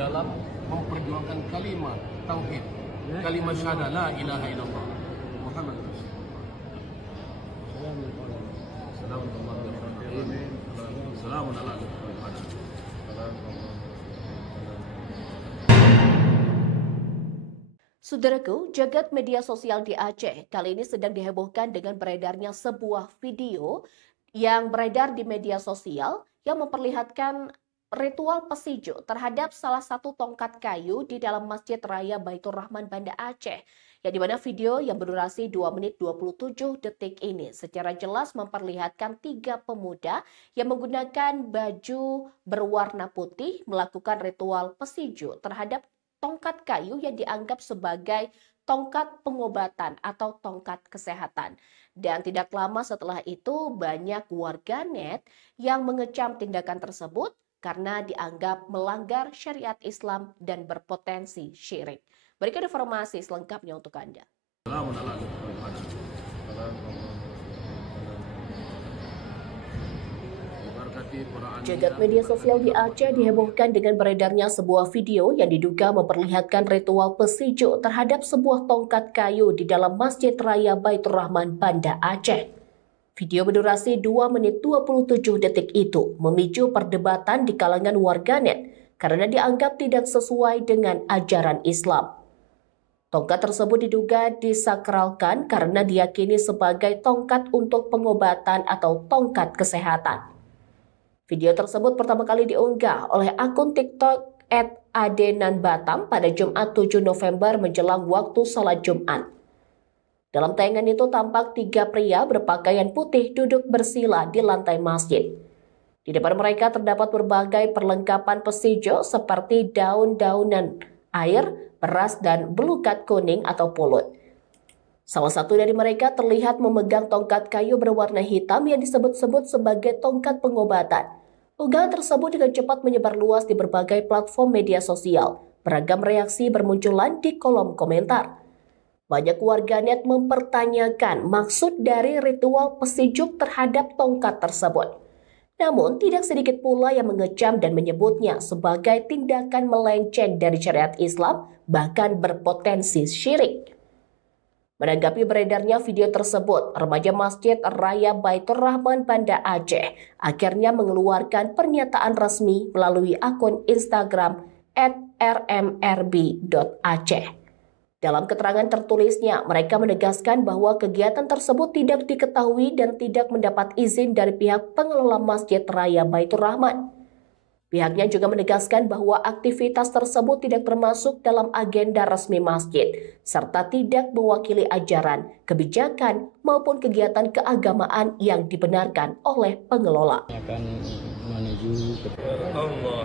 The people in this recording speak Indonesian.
dalam memperjuangkan kalimat tauhid, kalimat syahadah la ilaha illallah Muhammad Rasulullah. Assalamualaikum warahmatullahi wabarakatuh. Saudaraku, jagat media sosial di Aceh kali ini sedang dihebohkan dengan beredarnya sebuah video yang beredar di media sosial yang memperlihatkan ritual pesijo terhadap salah satu tongkat kayu di dalam Masjid Raya Baitur Rahman Banda Aceh. Yang dimana video yang berdurasi 2 menit 27 detik ini secara jelas memperlihatkan 3 pemuda yang menggunakan baju berwarna putih melakukan ritual pesijo terhadap tongkat kayu yang dianggap sebagai tongkat pengobatan atau tongkat kesehatan. Dan tidak lama setelah itu banyak warganet yang mengecam tindakan tersebut karena dianggap melanggar syariat Islam dan berpotensi syirik. Berikan informasi selengkapnya untuk Anda. Jagat media sosial di Aceh dihebohkan dengan beredarnya sebuah video yang diduga memperlihatkan ritual pesijo terhadap sebuah tongkat kayu di dalam Masjid Raya Baitur Rahman Banda Aceh. Video berdurasi 2 menit 27 detik itu memicu perdebatan di kalangan warganet karena dianggap tidak sesuai dengan ajaran Islam. Tongkat tersebut diduga disakralkan karena diyakini sebagai tongkat untuk pengobatan atau tongkat kesehatan. Video tersebut pertama kali diunggah oleh akun TikTok @adenanbatam pada Jumat 7 November menjelang waktu salat Jumat. Dalam tayangan itu tampak 3 pria berpakaian putih duduk bersila di lantai masjid. Di depan mereka terdapat berbagai perlengkapan pesijo seperti daun-daunan air, beras, dan belukat kuning atau pulut. Salah satu dari mereka terlihat memegang tongkat kayu berwarna hitam yang disebut-sebut sebagai tongkat pengobatan. Unggahan tersebut dengan cepat menyebar luas di berbagai platform media sosial. Beragam reaksi bermunculan di kolom komentar. Banyak warganet mempertanyakan maksud dari ritual pesijuk terhadap tongkat tersebut. Namun, tidak sedikit pula yang mengecam dan menyebutnya sebagai tindakan melenceng dari syariat Islam, bahkan berpotensi syirik. Menanggapi beredarnya video tersebut, remaja Masjid Raya Baitur Rahman Banda Aceh akhirnya mengeluarkan pernyataan resmi melalui akun Instagram @rmrb.aceh. Dalam keterangan tertulisnya, mereka menegaskan bahwa kegiatan tersebut tidak diketahui dan tidak mendapat izin dari pihak pengelola Masjid Raya Baitur Rahman. Pihaknya juga menegaskan bahwa aktivitas tersebut tidak termasuk dalam agenda resmi masjid, serta tidak mewakili ajaran, kebijakan, maupun kegiatan keagamaan yang dibenarkan oleh pengelola. Akan menuju ke Allah.